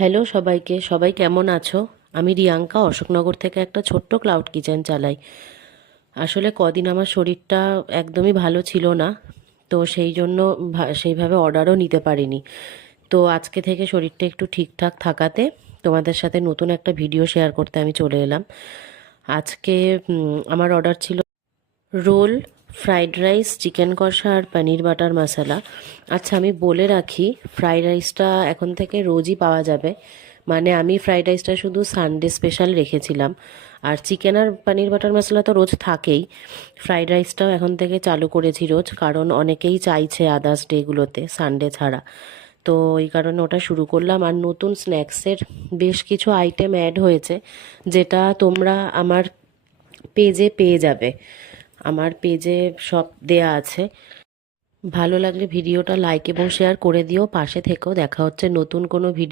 Hello সবাইকে, সবাই কেমন আছো? আমি রিয়াঙ্কা অশোকনগর থেকে একটা ছোট্ট ক্লাউড কিচেন চালাই। আসলে কদিন আমার শরীরটা একদমই ভালো ছিল না, তো সেই জন্য সেইভাবে অর্ডারও নিতে পারিনি। তো আজকে থেকে শরীরটা একটু ঠিকঠাক থাকাতে তোমাদের সাথে নতুন একটা ভিডিও শেয়ার করতে আমি চলে এলাম। আজকে আমার অর্ডার ছিল রোল, ফ্রাইড রাইস, চিকেন কষা আর পনির বাটার মশলা। আচ্ছা, আমি বলে রাখি, ফ্রাইড রাইসটা এখন থেকে রোজই পাওয়া যাবে। মানে আমি ফ্রাইড রাইসটা শুধু সানডে স্পেশাল রেখেছিলাম, আর চিকেন আর পনির বাটার মশলা তো রোজ থাকেই। ফ্রাইড রাইসটাও এখন থেকে চালু করেছি রোজ, কারণ অনেকেই চাইছে আদার্স ডেগুলোতে, সানডে ছাড়া। তো এই কারণে ওটা শুরু করলাম। আর নতুন স্ন্যাক্সের বেশ কিছু আইটেম অ্যাড হয়েছে, যেটা তোমরা আমার পেজে পেয়ে যাবে। আমার পেজে সব দেয়া আছে। ভালো লাগলে ভিডিওটা লাইক এবং শেয়ার করে দিও, পাশে থেকেও। দেখা হচ্ছে নতুন কোনো ভিডিও।